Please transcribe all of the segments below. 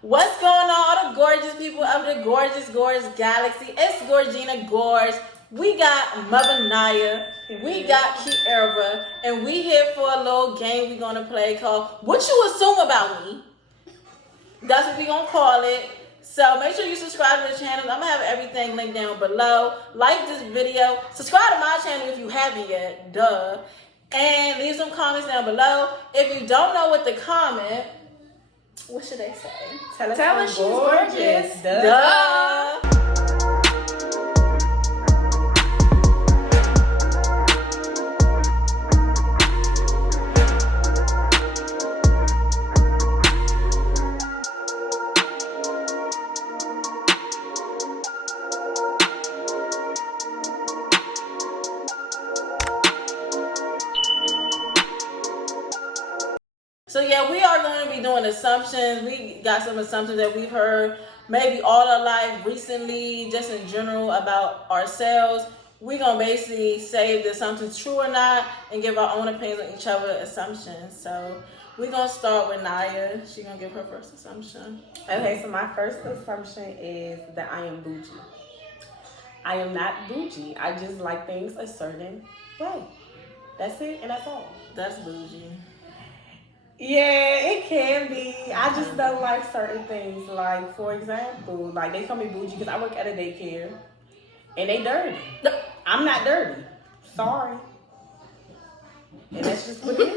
What's going on, all the gorgeous people of the gorgeous galaxy? It's Gorgina Gorge. We got Mother Naya. We got Kiera. And we here for a little game we're going to play called What You Assume About Me. That's what we're going to call it. So make sure you subscribe to the channel. I'm going to have everything linked down below. Like this video. Subscribe to my channel if you haven't yet. Duh. And leave some comments down below. If you don't know what to comment, what should they say? Tell us she's gorgeous. Duh. So yeah, we are going to be doing assumptions. We got some assumptions that we've heard maybe all our life, recently, just in general about ourselves. We're going to basically say if the assumption's true or not and give our own opinions on each other's assumptions. So we're going to start with Naya. She's going to give her first assumption. Okay, so my first assumption is that I am bougie. I am not bougie. I just like things a certain way. That's it, and that's all. That's bougie. Yeah, it can be. I just don't like certain things. Like, for example, like they call me bougie because I work at a daycare and they dirty. I'm not dirty. Sorry. And that's just what it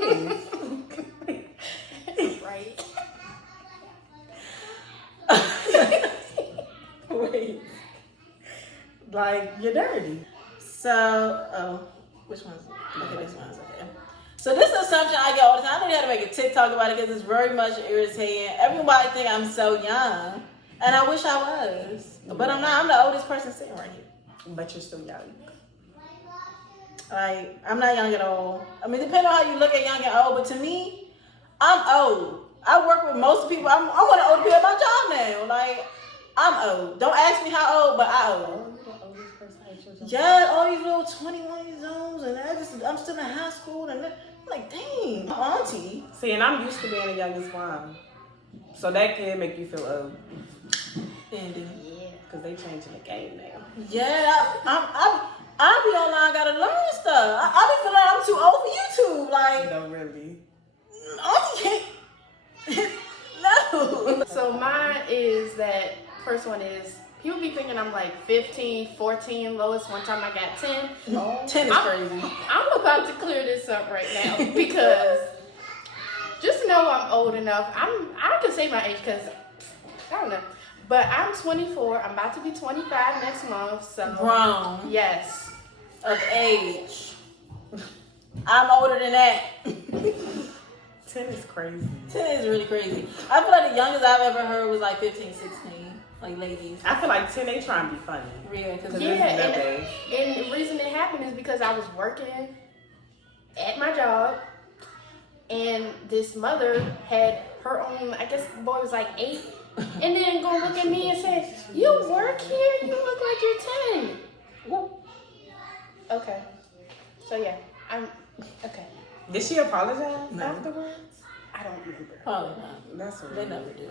is. Right. Wait. Like, you're dirty. So, which one's? Okay, this one's okay. So this assumption I get all the time. I know you had to make a TikTok about it because it's very much irritating. Everybody think I'm so young, and I wish I was, but I'm not. I'm the oldest person sitting right here. But you're still young. Like, I'm not young at all. I mean, depending on how you look at young and old, but to me, I'm old. I work with most people. I'm one of the older people at my job now. Like, I'm old. Don't ask me how old, but I old. Yeah, all these little 21 years old, and I'm still in high school, and I'm like, dang, my auntie. See, and I'm used to being the youngest one, so that can make you feel old. Indeed. Yeah, because they changing the game now. Yeah, I be online, gotta learn stuff. I be feeling like I'm too old for YouTube. Like, No, really. auntie can't. No. So mine is that first one is people be thinking I'm like 15, 14, lowest. One time I got 10. Oh, 10 is crazy. I'm about to clear this up right now because just know I'm old enough. I can say my age because I don't know. But I'm 24. I'm about to be 25 next month. So Grown. yes. Of age. I'm older than that. 10 is crazy. 10 is really crazy. I feel like the youngest I've ever heard was like 15, 16. Like ladies. I feel like 10, they trying to be funny. Real. And the reason it happened is because I was working at my job and this mother had her own, I guess the boy was like 8, and then go look at me and say, "You work here? You look like you're 10. Whoop. Okay. So yeah, I'm okay. Did she apologize No. afterwards? I don't remember. Probably not. That's what They never do.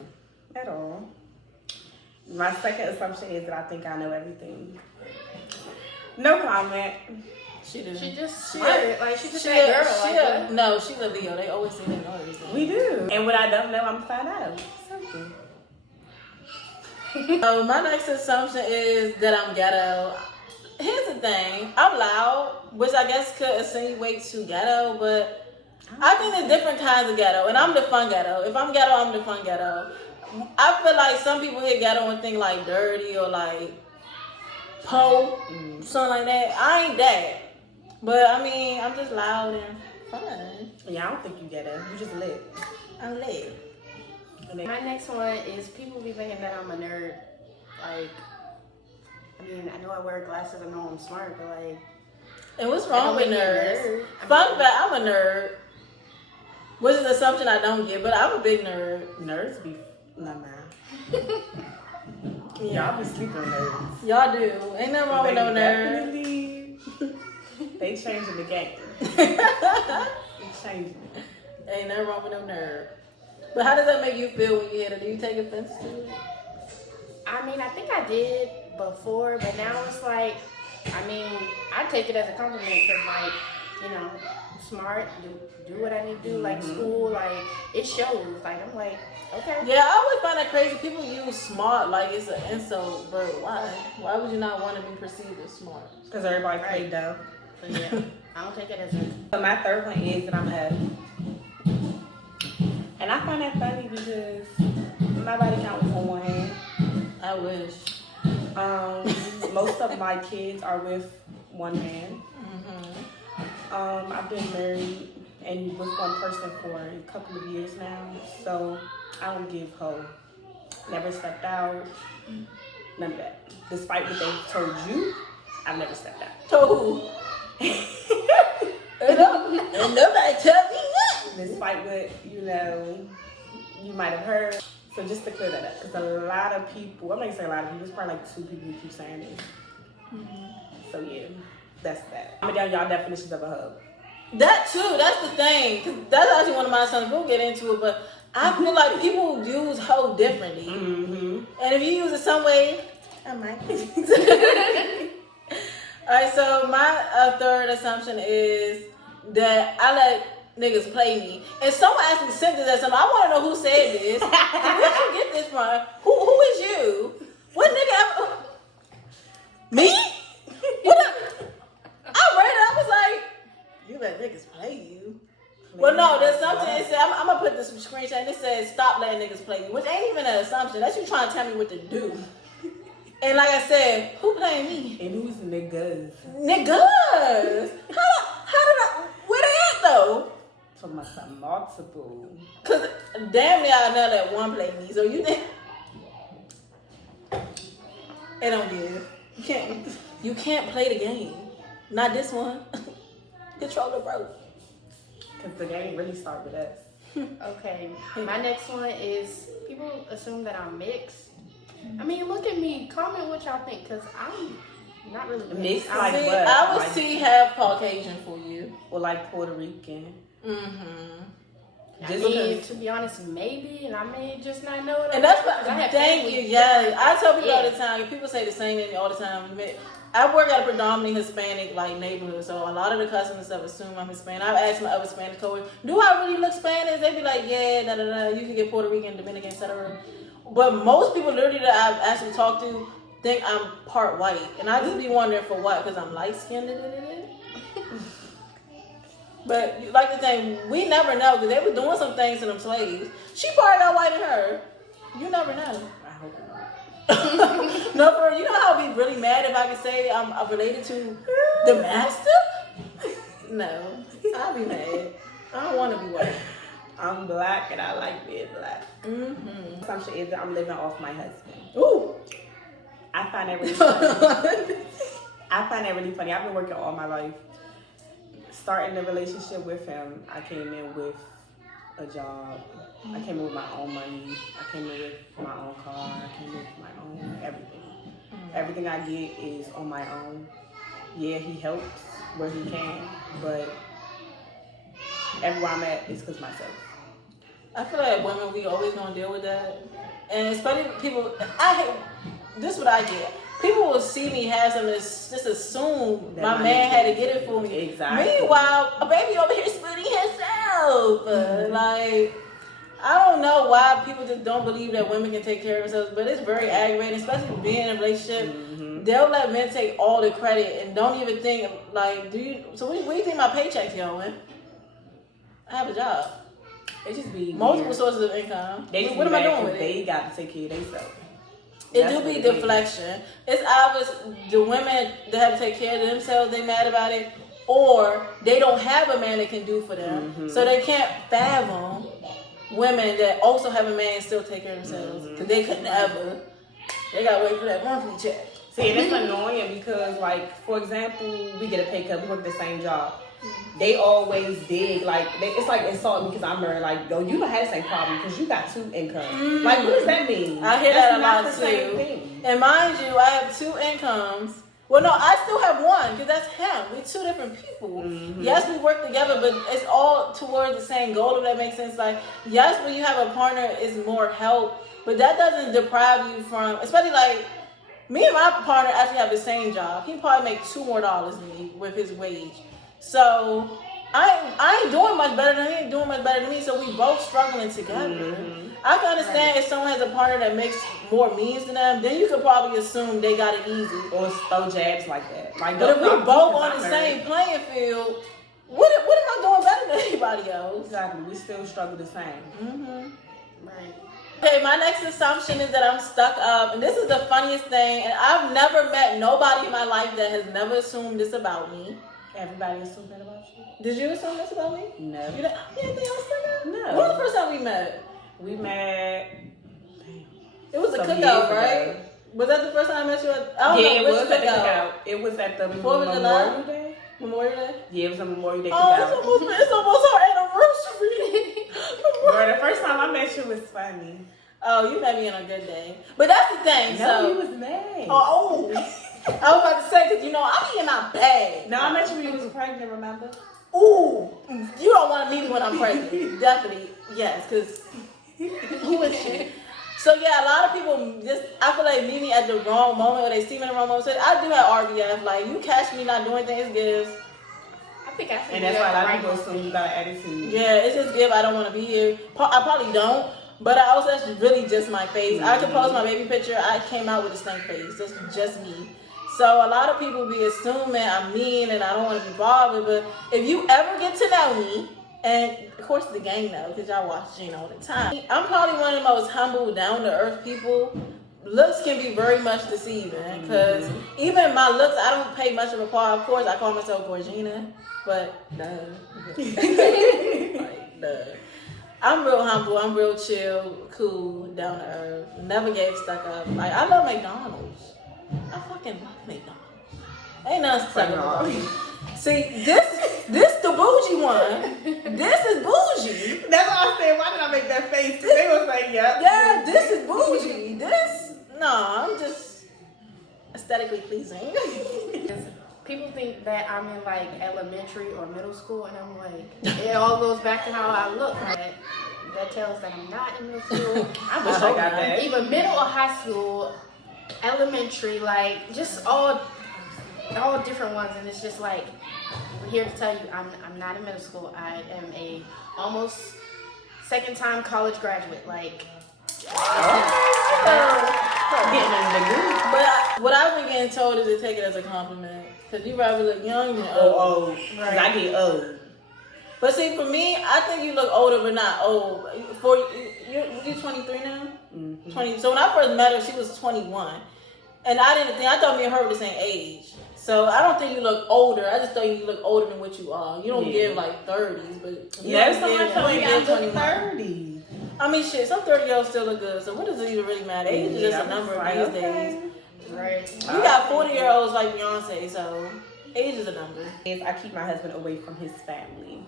At all. My second assumption is that I think I know everything. No comment. She did. She just smart. Like she's just that girl. No, she's a Leo. They always say they know everything. We do. And what I don't know, I'm going to find out. Simple. So my next assumption is that I'm ghetto. Here's the thing. I'm loud, which I guess could insinuate to ghetto, but I think there's different kinds of ghetto, and I'm the fun ghetto. If I'm ghetto, I'm the fun ghetto. I feel like some people hear ghetto and think like dirty or like po, something like that. I ain't that. But I mean, I'm just loud and fun. Yeah, I don't think you get it. You just lit. I'm lit. My next one is people be thinking that I'm a nerd. Like, I mean, I know I wear glasses, I know I'm smart, but like. And what's wrong with nerds? Nerd. Fun fact, I'm a nerd. Which is an assumption I don't get, but I'm a big nerd. Nerds be, nah, man. Y'all be sleeping nerds. Y'all do. Ain't nothing wrong with no nerd. Definitely. They changing the game. They changing it. Ain't nothing wrong with no nerd. But how does that make you feel when you hear that? Do you take offense to it? I mean, I think I did before, but now it's like, I mean, I take it as a compliment because, like, you know, smart, do what I need to do, like school, like, it shows. Like, I'm like, okay. Yeah, I always find that crazy. People use smart like it's an insult, but why? Why would you not want to be perceived as smart? Because everybody played dumb. But yeah, I don't take it as a... So my third one is that I'm F. And I find that funny because my body count was on one hand. I wish. Most of my kids are with one man. I've been married and with one person for a couple of years now, so I don't give hoe. Never stepped out. None of that. Despite what they told you, I've never stepped out. So who? And nobody tell me nothing. Despite what, you might have heard. So just to clear that up, because a lot of people, I'm not going to say a lot of people, it's probably like 2 people who keep saying this. So yeah, that's that. I'm down y'all definitions of a hub. That too, that's the thing. 'Cause that's actually one of my sons. We'll get into it, but I feel like people use hoe differently. And if you use it some way, I might. Alright, so my third assumption is that I let niggas play me. And someone actually sent this as something. I want to know who said this. Where'd you get this from? Who is you? What nigga ever... Me? What I read it, I was like, you let niggas play you. Well, no, there's something that said, I'm going to put this screenshot, and it says, stop letting niggas play you, which ain't even an assumption. That's you trying to tell me what to do. And like I said, who playing me? And who's niggas? Niggas? How did I, where they at though? Talking about something multiple. Cause damn near I know that one play me. So you think it don't give. You can't play the game. Not this one. Controller broke. Cause the game really started with us. Okay, my next one is people assume that I'm mixed. I mean, look at me. Comment what y'all think, cause I'm not really mixed. Mixed like See, what? I would Like- see half Caucasian for you. Or like Puerto Rican. I mean, to be honest, maybe, and I may just not know it. And that's because I what, have thank family you, yeah. I tell people all Yeah. the time, people say the same thing all the time. I work at a predominantly Hispanic neighborhood, so a lot of the customers and stuff assume I'm Hispanic. I've asked my other Spanish coworkers, do I really look Spanish? They be like, yeah, da da da. You can get Puerto Rican, Dominican, etc. But most people literally that I've actually talked to think I'm part white, and I just be wondering for what, because I'm light skinned. But like the thing, we never know because they were doing some things to them slaves. She probably got white in her. You never know. I hope not. No, for you know how I'd be really mad if I could say I'm related to the master? No, I'll be mad. I don't want to be white. I'm black and I like being black. Assumption is that I'm living off my husband. Ooh. I find that really funny. I find that really funny. I've been working all my life. Starting the relationship with him, I came in with a job. I came in with my own money. I came in with my own car. I came in with my own everything. Everything I get is on my own. Yeah, he helps where he can, but everywhere I'm at is because myself. I feel like women, we always gonna deal with that. And especially people, I hate, this is what I get. People will see me have something, just assume That my my man nigga- had to get it for me. Exactly. Meanwhile, a baby over here splitting himself. Like, I don't know why people just don't believe that women can take care of themselves, but it's very aggravating, especially being in a relationship. They'll let men take all the credit and don't even think, like, so where do you think my paycheck's going? I have a job. It just be Multiple weird. sources of income. They just What be am I mad doing 'cause with they it? got to take care of themselves. It That's do what be it is. deflection. It's obvious the women that have to take care of themselves, they mad about it, or they don't have a man that can do for them. So they can't fathom women that also have a man and still take care of themselves. Because they could never. They got to wait for that monthly check. See, and it's annoying because, like, for example, we get a pay cut, we work the same job. They always dig, like, it's like insulting because I'm married. Like, yo, you don't have the same problem because you got 2 incomes. Like, what does that mean? I hear That's that a not lot the same too. thing. And mind you, I have 2 incomes, Well, no, I still have one because that's him. We're two different people. Mm-hmm. Yes, we work together, but it's all towards the same goal, if that makes sense. Like, yes, when you have a partner, it's more help, but that doesn't deprive you from, especially like, me and my partner actually have the same job. He probably make $2 more than me with his wage. So I ain't doing much better than him. He ain't doing much better than me. So we both struggling together. Mm-hmm. I can understand if someone has a partner that makes more means than them, then you could probably assume they got it easy. Or throw jabs like that. Like, but if we're both on the same playing field, what am I doing better than anybody else? Exactly. We still struggle the same. Mm-hmm. Right. Okay, my next assumption is that I'm stuck up, and this is the funniest thing, and I've never met nobody in my life that has never assumed this about me. Everybody assumed that about you? Did you assume this about me? No. You didn't think I was stuck up? No. When was the first time we met? We met. It was a Some cookout, years right? ago. Was that the first time I met you? I don't know. It was at the cookout. It was at the Memorial Day. Memorial Day? Yeah, it was a Memorial Day Oh, cookout. it's almost our anniversary. Girl, the first time I met you was funny. Oh, you met me on a good day. But that's the thing. No, you was mad. Oh. I was about to say, because, you know, I be in my bag. No, I met you when you was pregnant, remember? Ooh. You don't want to meet me when I'm pregnant. Definitely. Yes, because who is she? So, yeah, a lot of people just, I feel like meet me at the wrong moment or they see me in the wrong moment. So, I do have RBF. Like, you catch me not doing things, gives. I think I see. And that's why a lot of people assume you got an attitude. Yeah, it's just give. I don't want to be here. I probably don't. But I also, that's really just my face. I could post my baby picture. I came out with a stank face. That's just me. So a lot of people be assuming I'm mean and I don't want to be bothered. But if you ever get to know me, and of course the gang know, because y'all watch Gina all the time. I'm probably one of the most humble, down-to-earth people. Looks can be very much deceiving. Because even my looks, I don't pay much of a part. Of course, I call myself Gorgina. But, like, duh. I'm real humble. I'm real chill, cool, down to earth. Never get stuck up. Like, I love McDonald's. I fucking love McDonald's. Ain't nothing stuck about me. See, this the bougie one. This is bougie. That's what I said. Why did I make that face? They was like, yep. Yeah, this is bougie. I'm just aesthetically pleasing. People think that I'm in like elementary or middle school, and I'm like, it all goes back to how I look. That tells that I'm not in middle school. I wish I got that. Even middle or high school, elementary, like just all different ones, and it's just like, we're here to tell you I'm not in middle school. I am a almost second-time college graduate. Like. But what I've been getting told is to take it as a compliment. Because you rather look young than old. Right. I get old. But see, for me, I think you look older but not old. You're 23 now? Mm-hmm. 20. So when I first met her, she was 21. And I thought me and her were the same age. So I don't think you look older. I just thought you look older than what you are. You don't give like 30s, but you don't give I look 21. 30. I mean, shit, some 30-years still look good. So what does it even really matter? Age is just a number these days. Right. You got 40-year-olds like Beyonce, so age is a number. I keep my husband away from his family.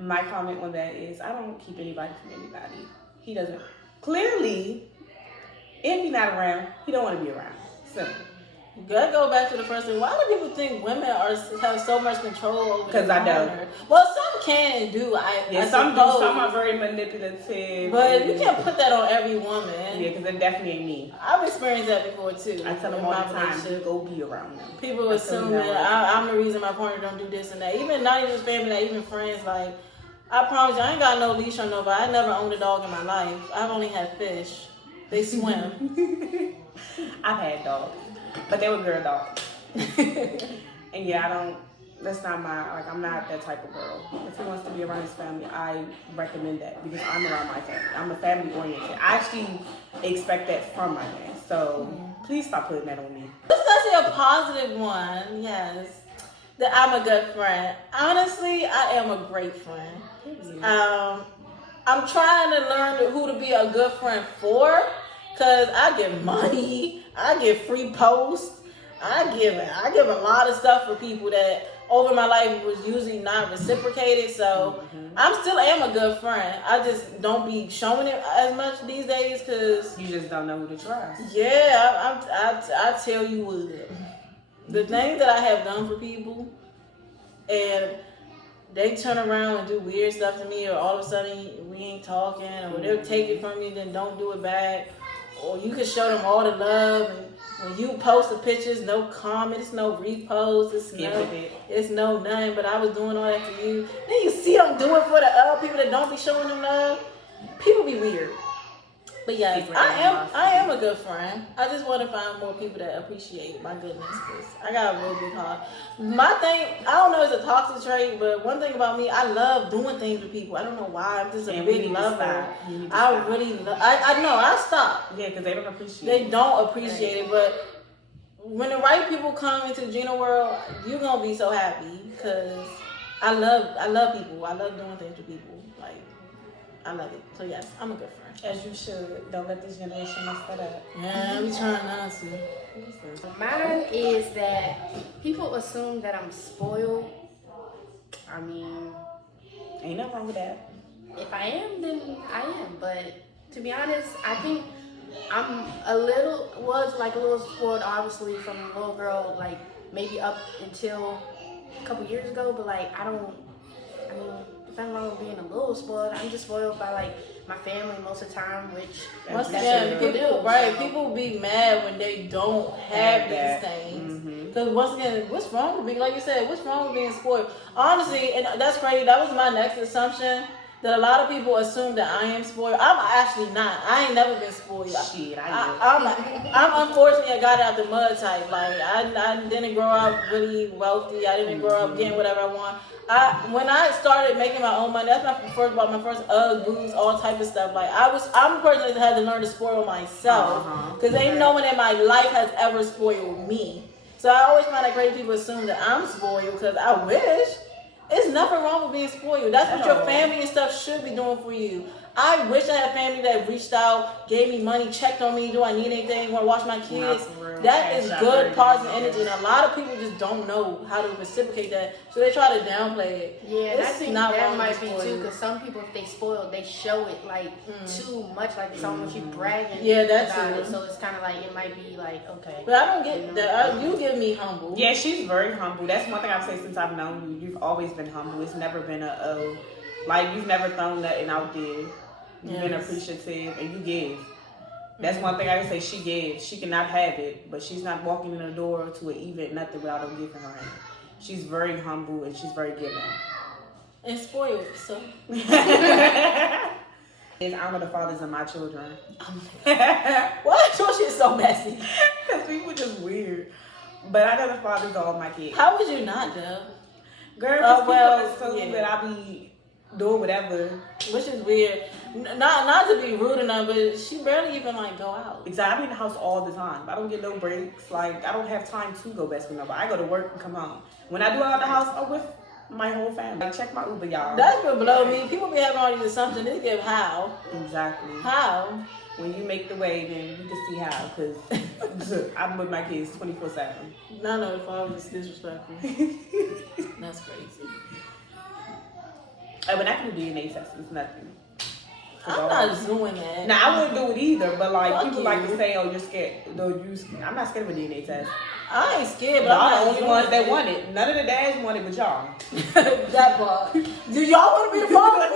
My comment on that is I don't keep anybody from anybody. He doesn't. Clearly, if he's not around, he don't want to be around. Simple. You gotta go back to the first thing. Why do people think women have so much control over? Because I don't. Well, some can and do. Some do. Some are very manipulative. But you can't put that on every woman. Yeah, because it definitely ain't me. I've experienced that before too. I tell them all the time, go be around them. People assume that I'm the reason my partner don't do this and that. Even not even family, not even friends. Like, I promise you, I ain't got no leash on nobody. I never owned a dog in my life. I've only had fish. They swim. I've had dogs. But they were girl dogs. And yeah, that's not I'm not that type of girl. If he wants to be around his family, I recommend that because I'm around my family. I'm a family oriented. I actually expect that from my man. So please stop putting that on me. This is actually a positive one, yes. That I'm a good friend. Honestly, I am a great friend. I'm trying to learn who to be a good friend for. Cause I give money, I give free posts, I give a lot of stuff for people that over my life was usually not reciprocated. So I'm still am a good friend. I just don't be showing it as much these days because you just don't know who to trust. Yeah, I tell you what, the things that I have done for people, and they turn around and do weird stuff to me, or all of a sudden we ain't talking, or they'll take it from you, then don't do it back, or you can show them all the love, and when you post the pictures, no comments, no reposts, it's no nothing, but I was doing all that for you. Then you see them do it for the other people that don't be showing them love. People be weird. But yes, I am a good friend. I just want to find more people that appreciate my goodness, because I got a real big heart. My thing, I don't know if it's a toxic trait, but one thing about me, I love doing things with people. I don't know why. I'm just a big lover. I really love. I know. I stop. Yeah, because they don't appreciate. They don't appreciate it, but when the right people come into Gina world, you're gonna be so happy, because I love people. I love doing things with people. Like, I love it. So yes, I'm a good friend. As you should. Don't let this generation mess that up. Yeah, we trying not to. Mine is that people assume that I'm spoiled. I mean, ain't nothing wrong with that. If I am, then I am. But to be honest, I think I'm was a little spoiled, obviously, from a little girl, like maybe up until a couple years ago. But like, there's nothing wrong with being a little spoiled. I'm just spoiled by like my family most of the time, which once again, people be mad when they don't have these things. Because once again, what's wrong with being, like you said, what's wrong with being spoiled? Honestly, and that's crazy. That was my next assumption, that a lot of people assume that I am spoiled. I'm actually not. I ain't never been spoiled. Shit, I'm unfortunately a got out the mud type. Like I didn't grow up really wealthy. I didn't grow up getting whatever I want. When I started making my own money, that's my first boots, all type of stuff. Like I'm a person that had to learn to spoil myself, because ain't no one in my life has ever spoiled me. So I always find that great people assume that I'm spoiled, because I wish. It's nothing wrong with being spoiled. That's what your family and stuff should be doing for you. I wish I had family that reached out, gave me money, checked on me. Do I need anything? Want to watch my kids? That is good positive energy, and a lot of people just don't know how to reciprocate that, so they try to downplay it. Yeah, and I think that might be too, because some people, if they spoiled, they show it like too much, like it's almost you bragging. Yeah, that's about it. So it's kind of like it might be like okay. But I don't get that. You give me humble. Yeah, she's very humble. That's one thing I've said since I've known you. You've always been humble. It's never been like you've never thrown nothing out there. You've been appreciative, and you give. That's one thing I can say. She gives. She cannot have it, but she's not walking in the door to an event, nothing without them giving her any. She's very humble, and she's very giving. And spoiled, so. Is honor the fathers of my children. What? Your shit's so messy. Because people just weird. But I know the fathers of all my kids. How would you not, though? Girl, people assume that I be doing whatever. Which is weird. Not to be rude enough, but she barely even like go out. Exactly. I'm in the house all the time. I don't get no breaks. Like I don't have time to go best with nobody. I go to work and come home. When I do out the house, I'm with my whole family. Like, check my Uber, y'all. That's what blow me. People be having all these assumptions. They give how. Exactly. How? When you make the way, then you can see how. Because I'm with my kids 24/7. None of the fathers is disrespectful. That's crazy. But I can do DNA tests. It's nothing. I'm not doing that. Now, I wouldn't do it either, but like Fuck people you. like to say, oh, you're scared. No, I'm not scared of a DNA test. I ain't scared, but Y'all I'm the not only ones that want it. None of the dads want it but y'all. That part. Do y'all want to be the father?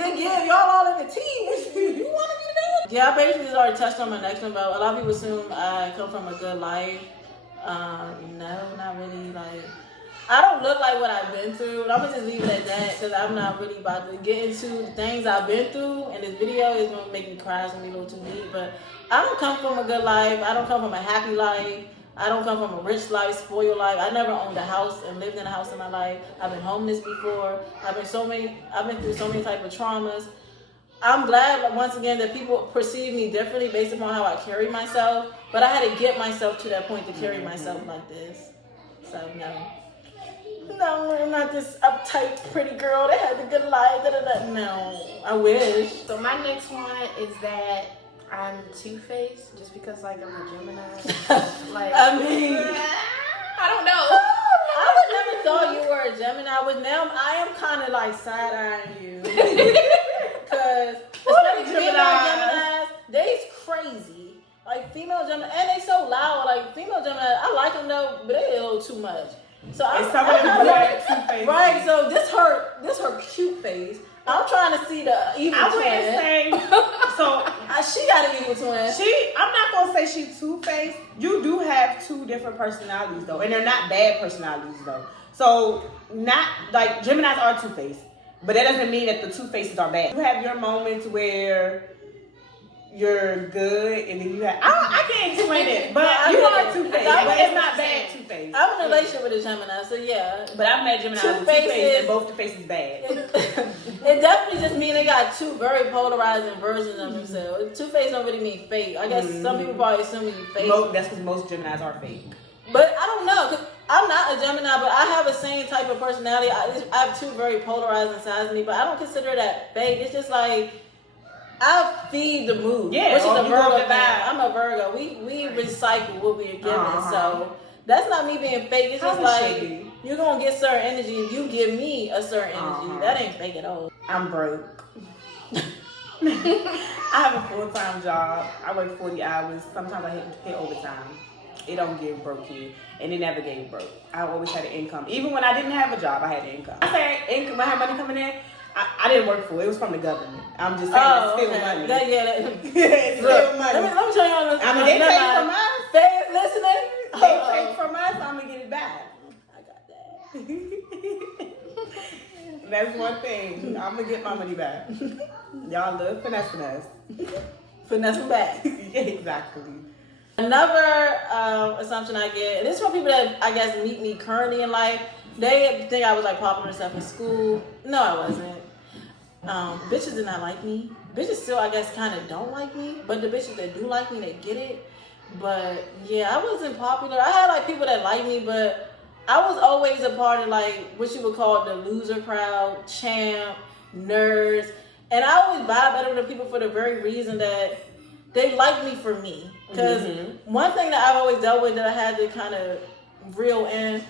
And yeah, y'all all in the team. You want to be the dad? Yeah, I basically already touched on my next one, but a lot of people assume I come from a good life. No, not really. Like, I don't look like what I've been through. I'm gonna just leave it at that, because I'm not really about to get into the things I've been through. And this video is gonna make me cry. It's gonna be a little too deep. But I don't come from a good life. I don't come from a happy life. I don't come from a rich life, spoiled life. I never owned a house and lived in a house in my life. I've been homeless before. I've been through so many type of traumas. I'm glad, once again, that people perceive me differently based upon how I carry myself. But I had to get myself to that point to carry myself like this. So no, I'm not this uptight, pretty girl that had the good life. No, I wish. So my next one is that I'm two-faced, just because like I'm a Gemini. Like I mean, I don't know. I would never thought you were a Gemini, but now I am kind of like side-eyeing you. Because especially female Geminis, they's crazy. Like female Gemini, and they so loud. Like female Gemini, I like them though, but they a little too much. So and some of them have cute faces. Right. So this her cute face. I'm trying to see the evil twin. I wouldn't say so. She got an evil twin. I'm not gonna say she's two-faced. You do have two different personalities though, and they're not bad personalities though. So not like Geminis are two-faced, but that doesn't mean that the two faces are bad. You have your moments where you're good, and then you have I can't explain it, but you are two-faced. But it's not bad two-faced. I'm in a relationship with a Gemini, so yeah. But I've met Geminis with two-faced, and both the faces bad. It definitely just means they got two very polarizing versions of themselves. Two-faced don't really mean fake. I guess some people probably assume you fake. That's because most Geminis are fake. But I don't know, 'cause I'm not a Gemini, but I have the same type of personality. I have two very polarizing sides of me, but I don't consider that fake. It's just like I feed the mood, which is a Virgo thing. I'm a Virgo. We recycle what we are given, so that's not me being fake. It's just like you're gonna get certain energy if you give me a certain energy. That ain't fake at all. I'm broke. I have a full-time job. I work 40 hours. Sometimes I hit overtime. It don't give broke here, and it never gave broke. I always had an income. Even when I didn't have a job, I had an income. I say income. When I had money coming in, I didn't work for it. It was from the government. I'm just saying it's still money. It's still money. Let me tell you on this. I mean, they take from us. Listening. They take from us. I'm gonna get it back. I got that. That's one thing. I'm gonna get my money back. Y'all love finessing us. Finessing back. Yeah, exactly. Another assumption I get, and this is from people that I guess meet me currently in life. They think I was like popular and stuff in school. No, I wasn't. Bitches did not like me. Bitches still, I guess, kind of don't like me. But the bitches that do like me, they get it. But yeah, I wasn't popular. I had like people that like me, but I was always a part of like what you would call the loser crowd, champ, nerds. And I always vibe better with people for the very reason that they like me for me. Because one thing that I've always dealt with that I had to kind of reel in,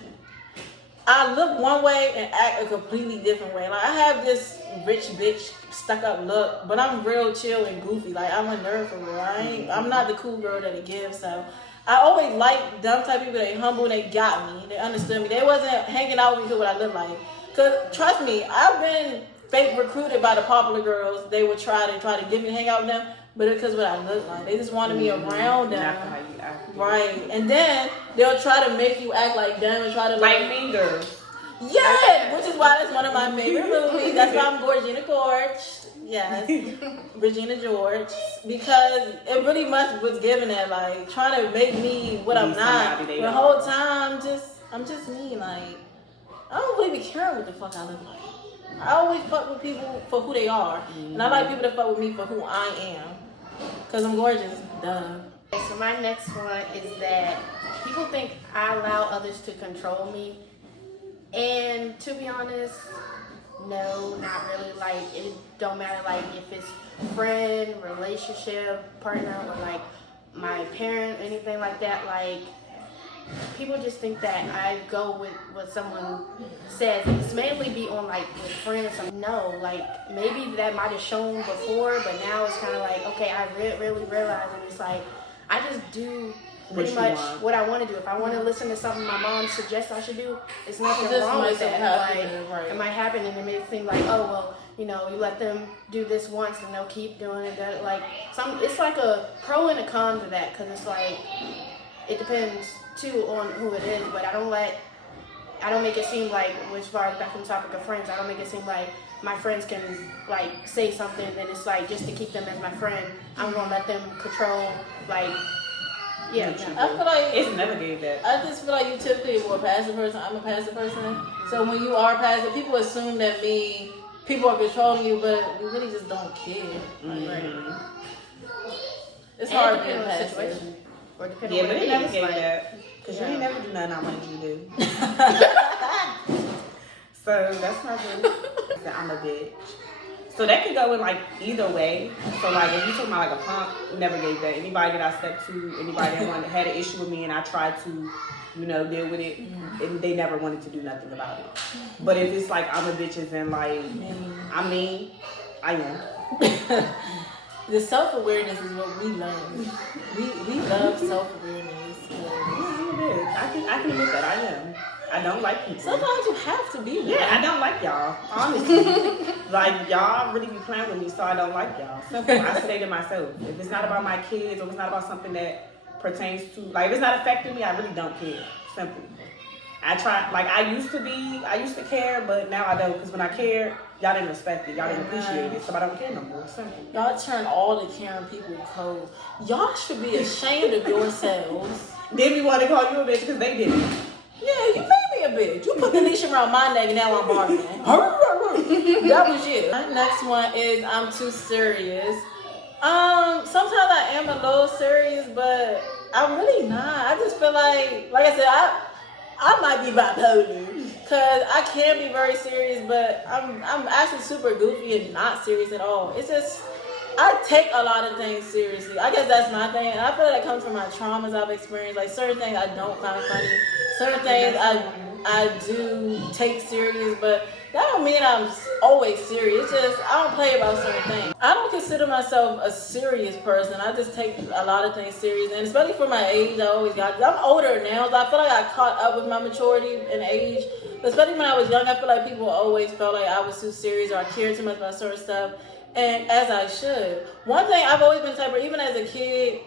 I look one way and act a completely different way. Like I have this rich bitch stuck up look, but I'm real chill and goofy. Like I'm a nerd for real. I'm not the cool girl that it gives. So I always liked dumb type people. They humble and they got me. They understood me. They wasn't hanging out with me because what I look like. Cause trust me, I've been fake recruited by the popular girls. They would try to get me to hang out with them. But it's because what I look like. They just wanted me around them. Not how you act. Right. And then they'll try to make you act like them and try to like Mean Girls. Yeah, which is why that's one of my favorite movies. That's why I'm Gorgina Gorg. Yes. Regina George. Because it really much was given that, like, trying to make me what I'm not. The whole time, I'm just me. Like, I don't really be caring what the fuck I look like. I always fuck with people for who they are. And I like people to fuck with me for who I am. Because I'm gorgeous. Duh. Okay, so my next one is that people think I allow others to control me. And to be honest, no, not really. Like, it don't matter, like, if it's friend, relationship, partner, or, like, my parent, anything like that. Like, people just think that I go with what someone says. It's mainly be on, like, with friends. No, like, maybe that might have shown before, but now it's kind of like, okay, I really realize, and it's like, I just do pretty much what I want to do. If I want to listen to something my mom suggests I should do, it's nothing wrong with that. Like, it might happen, and it may seem like, oh, well, you know, you let them do this once, and they'll keep doing it. That, like, it's like a pro and a con to that, because it's like, it depends too on who it is, but I don't make it seem like, as far as back on the topic of friends, I don't make it seem like my friends can, like, say something, and it's like, just to keep them as my friend, I'm gonna let them control, like, yeah. I feel like it's never gave that. I just feel like you typically are a passive person. I'm a passive person. So when you are passive, people assume that people are controlling you, but you really just don't care. It's hard being passive. Or but it never gave that. Because you ain't never do nothing I wanted you to do. So that's not good. I'm a bitch. So that could go in like either way. So like if you talking about like a punk, never gave that. Anybody that I stepped to, anybody that had an issue with me and I tried to, deal with it, and they never wanted to do nothing about it. But if it's like I'm a bitches and like I mean, I am. The self-awareness is what we love. We love self-awareness. I'm a bitch. I can admit that I am. I don't like people. Sometimes you have to be. Yeah, I don't like y'all. Honestly, like y'all really be playing with me, so I don't like y'all. Simple. I say to myself, if it's not about my kids or if it's not about something that pertains to, like, if it's not affecting me, I really don't care. Simple. I try, like, I used to care, but now I don't, because when I cared, y'all didn't respect it, y'all didn't appreciate it, so I don't care no more. Simple. Y'all turn all the caring people cold. Y'all should be ashamed of yourselves. Then we want to call you a bitch because they did it. Yeah, you made me a bitch. You put the leash around my neck and now I'm barking. That was you. My next one is I'm too serious. Sometimes I am a little serious, but I'm really not. I just feel like I said, I might be bipolar because I can be very serious, but I'm actually super goofy and not serious at all. It's just I take a lot of things seriously. I guess that's my thing, and I feel like that comes from my traumas I've experienced. Like certain things I don't find funny, certain things I do take serious, but that don't mean I'm always serious. It's just I don't play about certain things. I don't consider myself a serious person. I just take a lot of things serious, and especially for my age, I'm older now, so I feel like I caught up with my maturity and age. But especially when I was young, I feel like people always felt like I was too serious or I cared too much about certain stuff, and as I should. One thing I've always been the type of, even as a kid,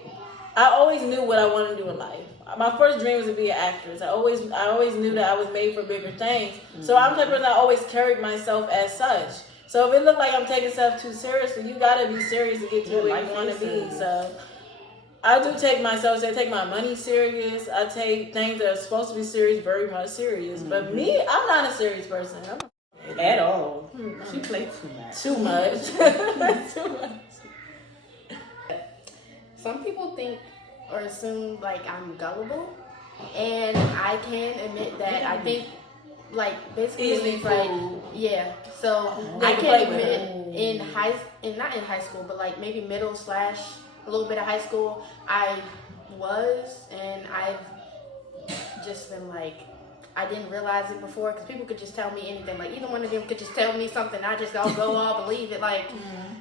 I always knew what I wanted to do in life. My first dream was to be an actress. I always knew that I was made for bigger things. So I'm the type of person that always carried myself as such. So if it looked like I'm taking stuff too seriously, you gotta be serious to get to where you want to be. So I do take myself, I take my money serious. I take things that are supposed to be serious very much serious. But me, I'm not a serious person. At all. She plays too much. Too much. Too much. Some people think or assume like I'm gullible, and I can admit that I think like basically it's like so I can admit not in high school, but like maybe middle / a little bit of high school, I was, and I've just been like, I didn't realize it before because people could just tell me anything. Like either one of them could just tell me something, I just all believe it. Like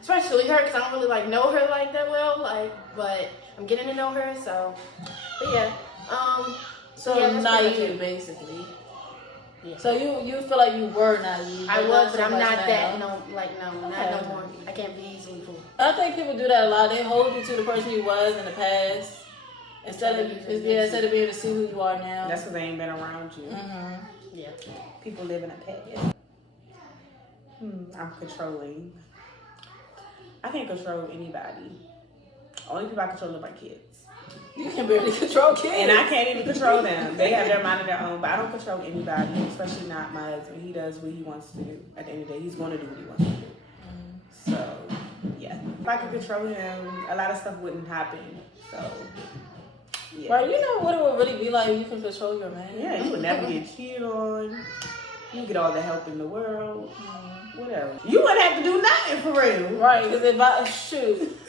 especially her, because I don't really like know her like that well. Like, but I'm getting to know her, so. But yeah, naive basically. Yeah. So you feel like you were naive. I was, but I'm not that. now. Not no more. I can't be easily fooled. I think people do that a lot. They hold you to the person you was in the past. Instead of being able to see who you are now. That's because they ain't been around you. Mm-hmm. Yeah. People live in a past. I'm controlling. I can't control anybody. Only people I control are my kids. You can barely control kids. And I can't even control them. They have their mind of their own. But I don't control anybody, especially not my husband. He does what he wants to do. At the end of the day, he's going to do what he wants to do. So, yeah. If I could control him, a lot of stuff wouldn't happen. So, yeah. Right, you know what it would really be like if you can control your man? Yeah, you would never get cheated on. You get all the help in the world. What else? You wouldn't have to do nothing for real. Right, because if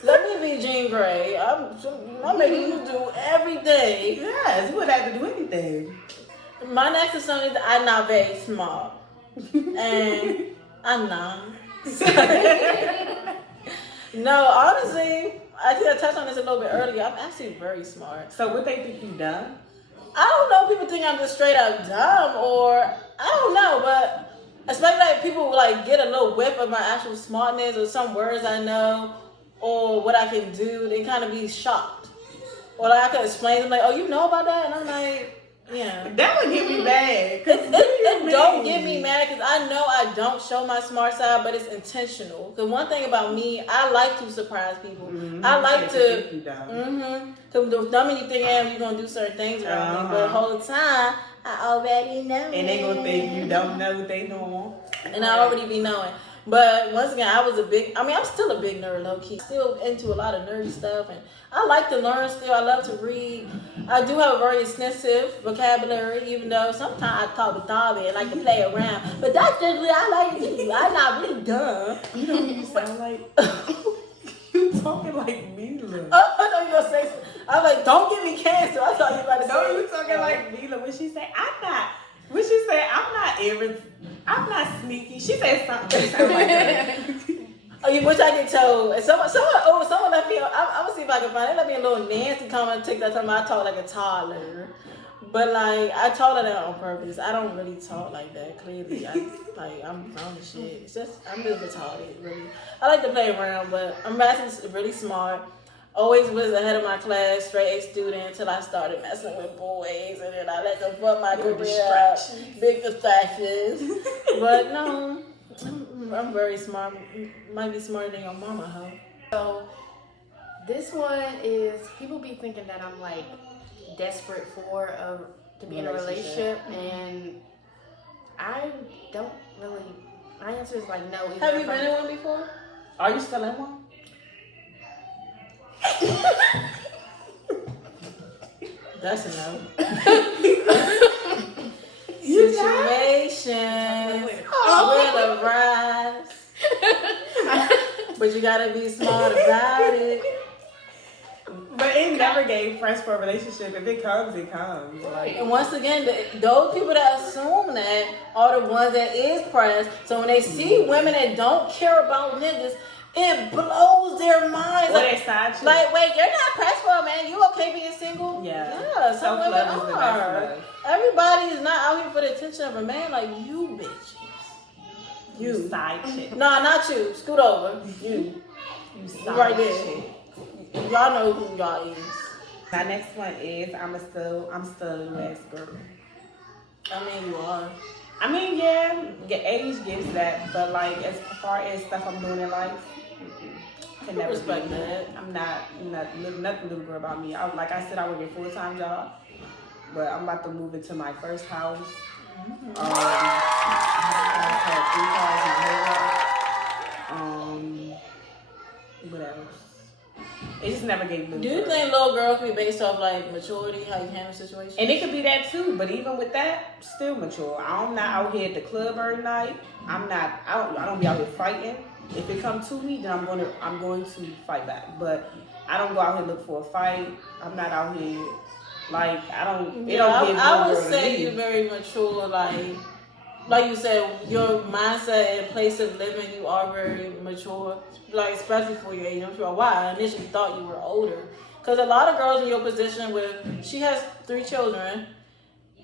let me be Jean Grey. I'm making you do everything. Yes, you wouldn't have to do anything. My next assumption is I'm not very smart. And I'm not. No, honestly, I think I touched on this a little bit earlier. I'm actually very smart. So what they think you done? I don't know. People think I'm just straight up dumb, or I don't know. But especially like people like get a little whiff of my actual smartness or some words I know or what I can do. They kind of be shocked, or like I could explain them like, "Oh, you know about that?" And I'm like, "Yeah." That would get me mad. It don't get me mad because I know I don't show my smart side, but it's intentional. Because one thing about me, I like to surprise people. I like to. Because the dumber you think I am, you're gonna do certain things around me. But the whole time, I already know. And they gonna think you don't know what they know. And I already be knowing. But once again, I'm still a big nerd, low key. Still into a lot of nerdy stuff, and I like to learn still. I love to read. I do have a very extensive vocabulary, even though sometimes I talk with Dobby and like to play around. But that's just what I like to do. I'm not really dumb. You know what you sound like? You talking like Mila. Oh, I thought you were gonna say something. I was like, don't give me cancer. I thought you were about to say. No, you talking like Mila when she say I'm not sneaky. She said something that sound like that. Oh, which I get told. And someone left me. I'm gonna see if I can find it. Let me a little Nancy comment TikTok talking about I talk like a toddler, but like I told her that on purpose. I don't really talk like that. Clearly, I'm grown as shit. I'm just retarded. Really, I like to play around, but I'm actually really smart. Always was ahead of my class, straight A student until I started messing with boys, and then I let them fuck my career up. Big distractions. But no, I'm very smart. Might be smarter than your mama, huh? So this one is people be thinking that I'm like desperate to be in a relationship, and I don't really. My answer is like no. Have you been in one before? Are you still in one? That's a no. Situations will arise, but you gotta be smart about it. But it never gave press for a relationship. If it comes, it comes. Like, and once again, those people that assume that are the ones that is pressed. So when they see women that don't care about niggas, it blows their minds. Or they side chick. Like, wait, you're not pressed for a man. You okay being single? Yeah. Some women Self-love is the best are. love. Everybody is not out here for the attention of a man like you, bitches. You side chick. Nah, not you. Scoot over. You side right there. chick. Y'all know who y'all is. My next one is I'm still a U.S. girl. I mean, you are. I mean, yeah, age gives that, but like as far as stuff I'm doing in life, can never Respect be. that. I'm nothing little girl about me. Like I said, I work a full-time job, but I'm about to move into my first house. I have 3 cars in my what else? It just never gave me. Do you think little girls can be based off like maturity, how you handle situations? And it could be that too, but even with that, still mature. I'm not out here at the club every night. I don't be out here fighting. If it comes to me, then I'm going to fight back. But I don't go out here look for a fight. I'm not out here like I would say you're very mature, like you said, your mindset and place of living, you are very mature, like especially for your age. I'm sure why I initially thought you were older, because a lot of girls in your position she has 3 children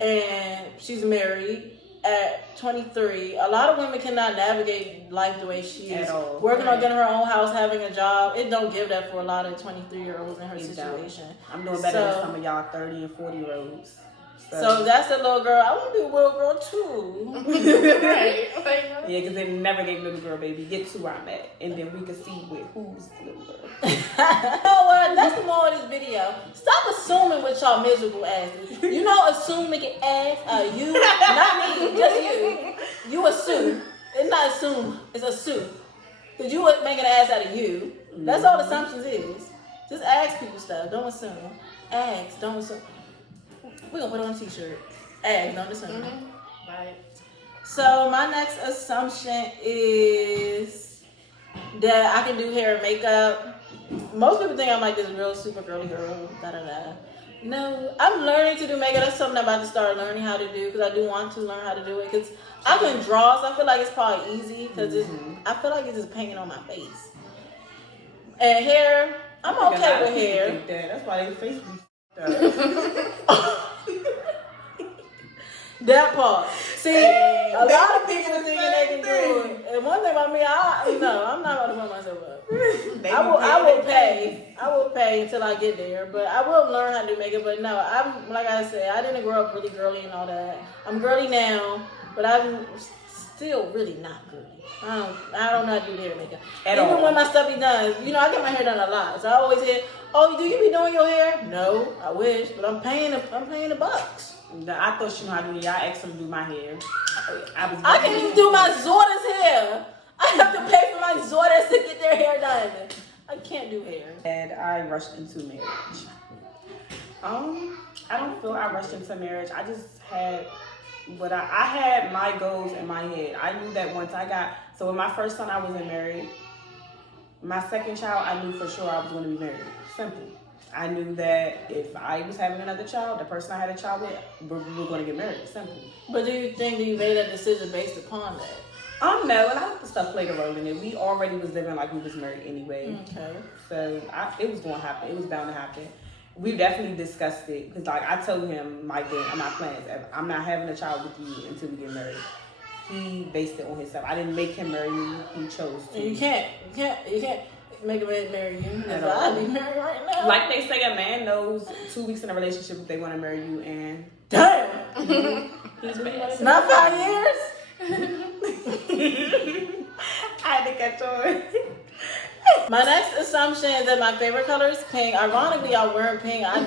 and she's married at 23. A lot of women cannot navigate life the way she is. Working on getting her own house, having a job, it don't give that for a lot of 23-year-olds in her situation. I'm doing better than some of y'all 30 and 40-year-olds. So that's a little girl. I want to be a little girl too. Right. Yeah, because they never gave little girl, baby. Get to where I'm at, and then we can see who's the little girl. You know what? That's the moral of this video. Stop assuming with y'all miserable asses. You know, assume make it ass. You, not me, just you. You assume. It's not assume. It's assume. Because you would make an ass out of you. That's all assumptions is. Just ask people stuff. Don't assume. Ask. Don't assume. We're going to put on a t-shirt. Ask. Don't assume. Right. So my next assumption is that I can do hair and makeup. Most people think I'm like this real super girly girl. No, I'm learning to do makeup. That's something I'm about to start learning how to do, because I do want to learn how to do it. Because I can draw, so I feel like it's probably easy, because I feel like it's just painting on my face. And hair, I'm okay with hair. That's why they face me. That part. See, a lot of people are thinking they can do it. And one thing about me, I'm not about to put myself up. I will pay until I get there, but I will learn how to do makeup. But no, I'm like I said, I didn't grow up really girly and all that. I'm girly now, but I'm still really not girly. I don't know how to do hair and makeup. Even when my stuff be done, I get my hair done a lot. So I always hear, "Oh, do you be doing your hair?" No, I wish, but I'm paying the bucks. I thought she knew how to do it. Y'all asked her to do my hair. I can't even do my Zorda's hair. I have to pay for my daughters to get their hair done. I can't do hair. And I rushed into marriage. I don't feel I rushed into marriage. I just had I had my goals in my head. I knew that once so with my first son I wasn't married. My second child, I knew for sure I was going to be married. Simple. I knew that if I was having another child, the person I had a child with, we were going to get married. Simple. But do you think that you made that decision based upon that? No, a lot of the stuff played a role in it. We already was living like we was married anyway. Okay. So it was going to happen. It was bound to happen. We definitely discussed it because, like, I told him my plans. I'm not having a child with you until we get married. He based it on himself. I didn't make him marry me. He chose to. You can't make a man marry you. I'd be married right now. Like they say, a man knows 2 weeks in a relationship if they want to marry you, and damn, he's bad. not 5 years. I had to catch on. My next assumption is that my favorite color is pink. Ironically, I'm wearing pink. I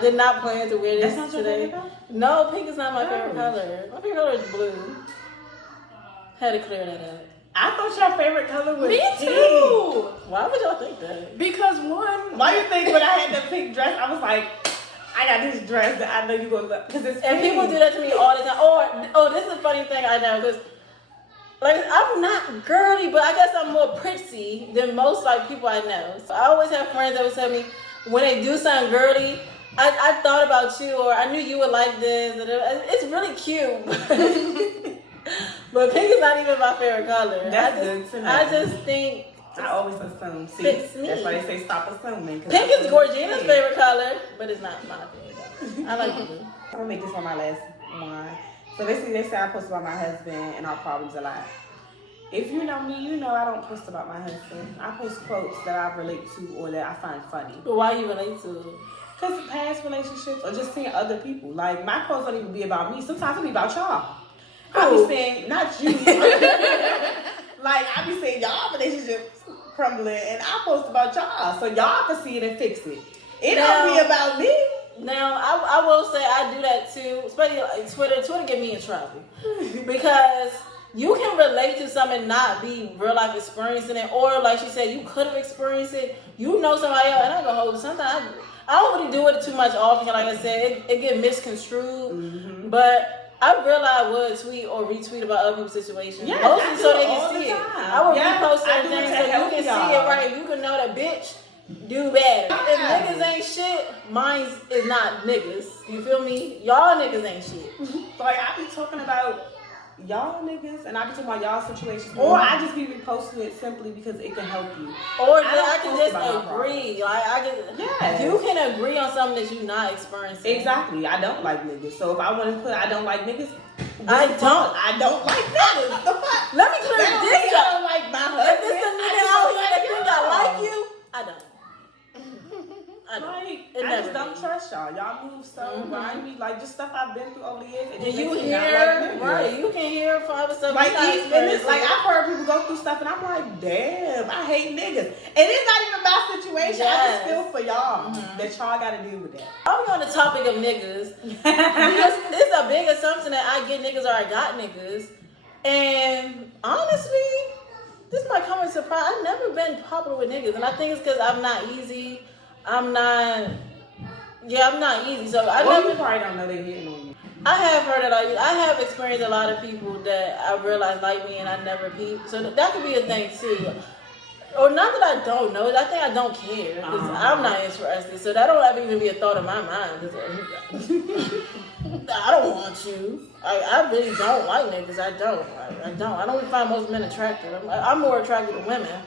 did not plan to wear this today. No, pink is not my favorite color. My favorite color is blue. Had to clear that up. I thought your favorite color was Me pink. too. Why would y'all think that? Because one. Why you think when I had the pink dress, I was like, I got this dress that I know you're gonna love because it's pink. And people do that to me all the time. Oh, this is a funny thing I know because, like, I'm not girly, but I guess I'm more pretty than most like people I know. So I always have friends that would tell me when they do something girly, I thought about you or I knew you would like this. It's really cute. But pink is not even my favorite color. That's good to know. I just think I always assume. See, fits me. that's why they say stop assuming. Pink is Gorgina's favorite color, but it's not my favorite color. I like blue. I'm gonna make this one my last one. So basically, they say I post about my husband and our problems a lot. If you know me, you know I don't post about my husband. I post quotes that I relate to or that I find funny. But why you relate to? Because past relationships or just seeing other people. Like, my posts don't even be about me. Sometimes it be about y'all. I be saying, not you. Like, I be saying y'all relationships crumbling and I post about y'all. So y'all can see it and fix it. It don't be about me. Now, I will say I do that too, especially like Twitter. Twitter get me in trouble. Because you can relate to something and not be real life experiencing it. Or like she said, you could have experienced it. You know somebody else. And I go, hold sometimes I don't really do it too much often. Like I said, it get misconstrued. Mm-hmm. But I realized I would tweet or retweet about other people's situations. Yeah, mostly so they can see it. I would repost certain things so you can see it right. You can know that bitch do better. If niggas ain't shit, mine is not niggas. You feel me? Y'all niggas ain't shit. Like, I be talking about y'all niggas and I be talking about y'all situations. Or I just be reposting it simply because it can help you. Or I can just agree. Like you can agree on something that you're not experiencing. Exactly. I don't like niggas. So if I want to put I don't like niggas, I don't like niggas. The fuck? Let me clear this up. I don't like my husband. If it's a nigga out here that think I like you, I don't. I just don't trust y'all. Y'all move so grimy, like just stuff I've been through over the years. And you hear, right? You can hear from other stuff. Like I've heard people go through stuff, and I'm like, damn, I hate niggas. And it's not even my situation. Yes. I just feel for y'all that y'all got to deal with that. I'm on the topic of niggas because it's a big assumption that I get niggas or I got niggas, and honestly, this might come as a surprise. I've never been popular with niggas, and I think it's because I'm not easy. I'm not easy. So you probably don't know they're hitting on you. I have heard it. I have experienced a lot of people that I realized like me and I never peeped. So that could be a thing too. Or not that I don't know. I think I don't care because I'm not interested. So that don't ever even be a thought in my mind. I don't want you. I really don't like niggas. I don't. I don't even find most men attractive. I'm more attracted to women.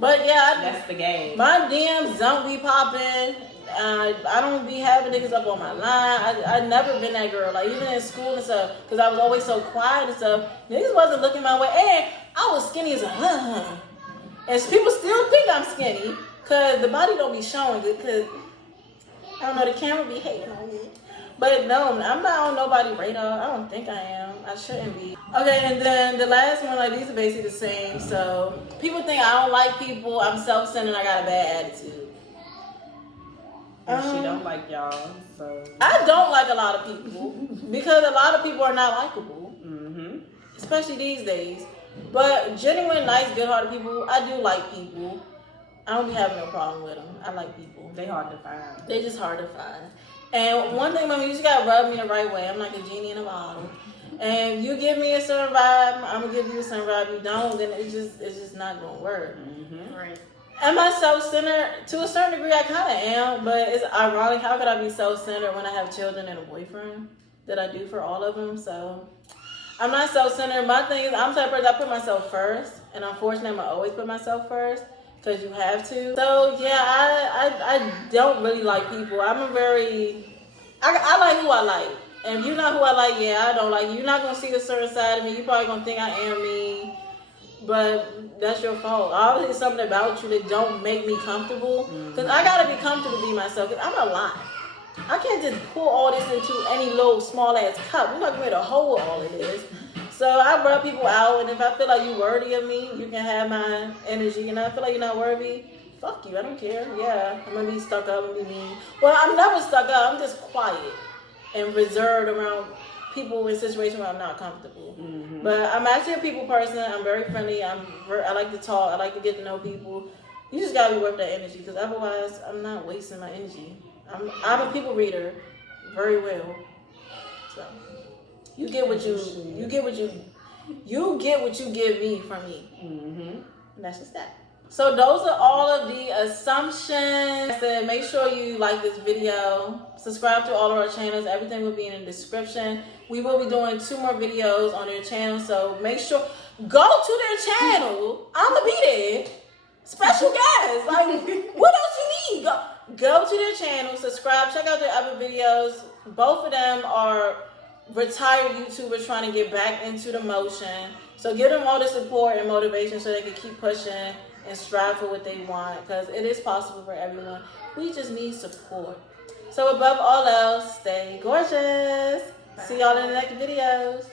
But yeah, that's the game. My DMs don't be popping. I don't be having niggas up on my line. I never been that girl. Like even in school and stuff, because I was always so quiet and stuff. Niggas wasn't looking my way, and I was skinny as a and people still think I'm skinny, cause the body don't be showing it. Cause I don't know, the camera be hating on me. But no, I'm not on nobody's radar. I don't think I am. I shouldn't be. Okay, and then the last one, like these are basically the same. So people think I don't like people. I'm self-centered. I got a bad attitude. She don't like y'all, so I don't like a lot of people because a lot of people are not likable, especially these days. But genuine, nice, good-hearted people, I do like people. I don't be having no problem with them. I like people. They hard to find. They just hard to find. And one thing, Mama, you just gotta rub me the right way. I'm like a genie in a bottle. And you give me a certain vibe, I'm gonna give you a certain vibe. You don't, then it's just not gonna work. Mm-hmm. Right. Am I self-centered? To a certain degree, I kind of am. But it's ironic. How could I be self-centered when I have children and a boyfriend that I do for all of them? So I'm not self-centered. My thing is, I'm the type of person, I put myself first. And unfortunately, I'm gonna always put myself first. Because you have to. So, yeah, I don't really like people. I like who I like. And if you're not who I like, yeah, I don't like you. You're not going to see a certain side of me. You're probably going to think I am me. But that's your fault. Obviously, it's something about you that don't make me comfortable. Because I got to be comfortable to be myself. Because I'm a lot. I can't just pour all this into any little small-ass cup. You're not going to hold all of this. So I rub people out, and if I feel like you're worthy of me, you can have my energy. And I feel like you're not worthy, fuck you. I don't care. Yeah, I'm gonna be stuck up and be mean. Well, I'm never stuck up. I'm just quiet and reserved around people in situations where I'm not comfortable. Mm-hmm. But I'm actually a people person. I'm very friendly. I like to talk. I like to get to know people. You just gotta be worth that energy, because otherwise, I'm not wasting my energy. I'm a people reader, very well. So. You get what you give me from me. Mm-hmm. And that's just that. So those are all of the assumptions. I said, make sure you like this video. Subscribe to all of our channels. Everything will be in the description. We will be doing 2 more videos on their channel. So make sure, go to their channel. I'm going to be there. Special guests. Like, what else you need? Go to their channel. Subscribe. Check out their other videos. Both of them are retired YouTubers trying to get back into the motion. So give them all the support and motivation so they can keep pushing and strive for what they want, because it is possible for everyone. We just need support. So above all else, stay gorgeous. See y'all in the next videos.